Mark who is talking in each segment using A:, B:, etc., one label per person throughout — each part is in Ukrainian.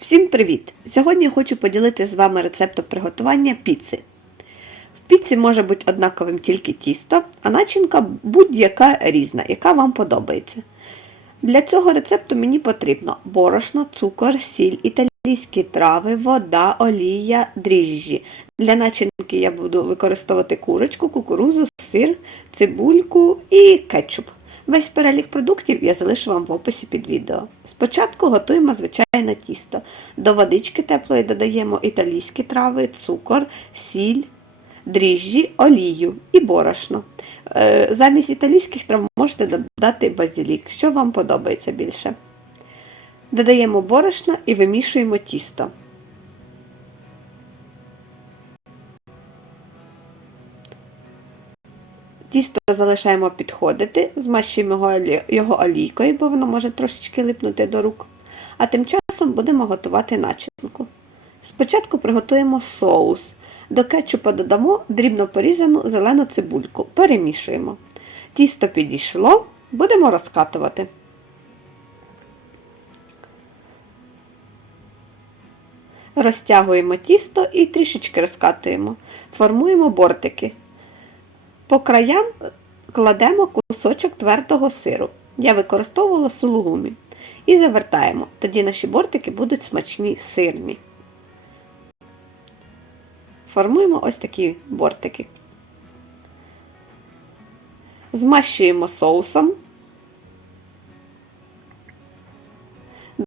A: Всім привіт! Сьогодні хочу поділитися з вами рецептом приготування піци. В піці може бути однаковим тільки тісто, а начинка будь-яка різна, яка вам подобається. Для цього рецепту мені потрібно борошно, цукор, сіль, італійські трави, вода, олія, дріжджі. Для начинки я буду використовувати курочку, кукурузу, сир, цибульку і кетчуп. Весь перелік продуктів я залишу вам в описі під відео. Спочатку готуємо звичайне тісто. До водички теплої додаємо італійські трави, цукор, сіль, дріжджі, олію і борошно. Е, Замість італійських трав можете додати базилік, що вам подобається більше. Додаємо борошно і вимішуємо тісто. Тісто залишаємо підходити, змащуємо його олійкою, бо воно може трошечки липнути до рук. А тим часом будемо готувати начинку. Спочатку приготуємо соус. До кетчупа додамо дрібно порізану зелену цибульку. Перемішуємо. Тісто підійшло, будемо розкатувати. Розтягуємо тісто і трішечки розкатуємо. Формуємо бортики. По краям кладемо кусочок твердого сиру. Я використовувала сулугумі. І завертаємо. Тоді наші бортики будуть смачні сирні. Формуємо ось такі бортики. Змащуємо соусом.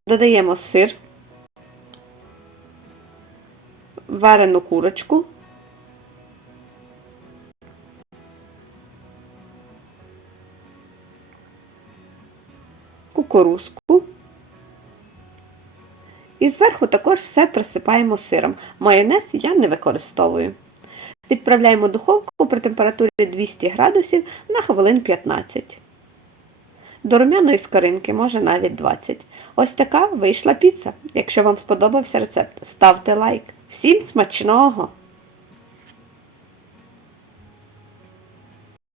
A: Додаємо сир, варену курочку. Кукурузку. І зверху також все присипаємо сиром. Майонез я не використовую. Відправляємо духовку при температурі 200 градусів на хвилин 15. До румяної скоринки може навіть 20. Ось така вийшла піца. Якщо вам сподобався рецепт, ставте лайк. Всім смачного!